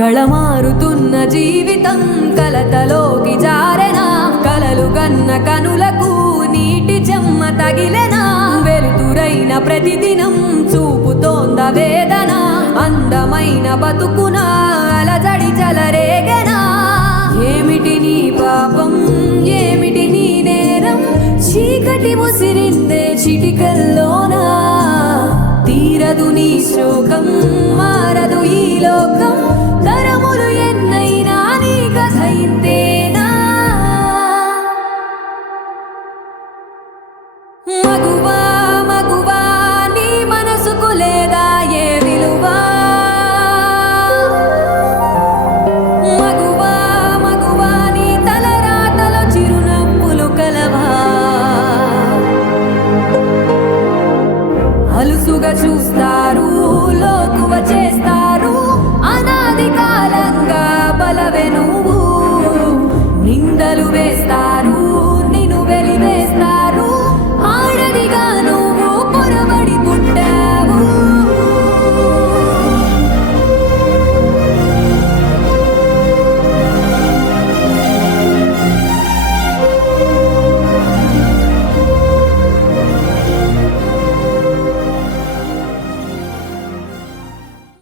కళమారుతున్న జీవితం కలతలోకి జారెనా కలలు కన్న కనులకు నీటి చెమ్మ తగిలెనా వెలుతురైన ప్రతిదినం చూపుతోంద వేదన అందమైన బతుకున అలజడి చలరేగెనా ఏమిటి నీ పాపం ఏమిటి నీ నేరం చీకటి ముసిరిందే చిటికల్లోనా తీరదు నీ శోకం మారదు ఈ లోకం తరములు ఎన్నైనా నీ కథ ఇంతేనా మగువా మగువా నీ మనసుకు లేదా ఏ విలువా మగువా మగువా నీ తలరాతలో చిరునవ్వులు కలవా అలుసుగా చూస్తారు లోకువ చేస్తారు అనాది కాలంగా బలవే నువ్వు నిందలు వేస్తారు